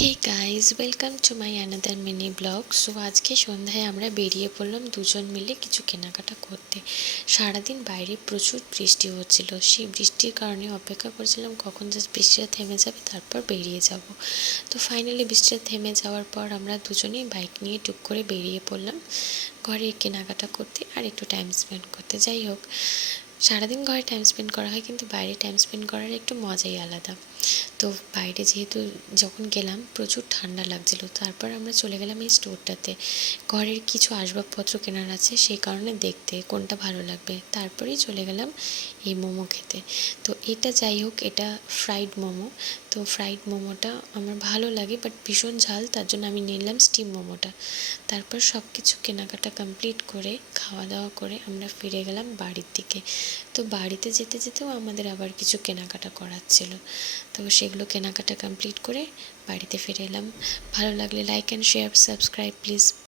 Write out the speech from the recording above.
Hey guys, welcome to my another mini blog. So আজকে সন্ধ্যায় আমরা বেরিয়ে পড়লাম দুজন মিলে কিছু কেনাকাটা করতে। সারাদিন বাইরে প্রচুর বৃষ্টি হচ্ছিল, সেই বৃষ্টির কারণে অপেক্ষা করছিলাম কখন জাস্ট বৃষ্টিটা থেমে যাবে, তারপর বেরিয়ে যাব। তো ফাইনালি বৃষ্টিটা থেমে যাওয়ার পর আমরা দুজনেই বাইক নিয়ে টুক করে বেরিয়ে পড়লাম ঘরে কেনাকাটা করতে আর একটু টাইম স্পেন্ড করতে। যাই হোক, সারাদিন ঘরে টাইম স্পেন্ড করা হয়, কিন্তু বাইরে টাইম স্পেন্ড করার একটু মজাই আলাদা। তো বাইরে যেহেতু যখন গেলাম প্রচুর ঠান্ডা লাগছিল, তারপর আমরা চলে গেলাম এই স্টোরটাতে। ঘরের কিছু আসবাবপত্র কেনার আছে, সেই কারণে দেখতে কোনটা ভালো লাগবে, তারপরেই চলে গেলাম এই মোমো খেতে। তো এটা যাই হোক, এটা ফ্রাইড মোমো। তো ফ্রাইড মোমোটা আমার ভালো লাগে, বাট ভীষণ ঝাল, তার জন্য আমি নিলাম স্টিম মোমোটা। তারপর সব কিছু কেনাকাটা কমপ্লিট করে খাওয়া দাওয়া করে আমরা ফিরে গেলাম বাড়ির দিকে। তো বাড়িতে যেতে যেতেও আমাদের আবার কিছু কেনাকাটা করার ছিল, তো সেগুলো কেনাকাটা কমপ্লিট করে বাড়িতে ফিরে এলাম। ভালো লাগলে like and share, subscribe please.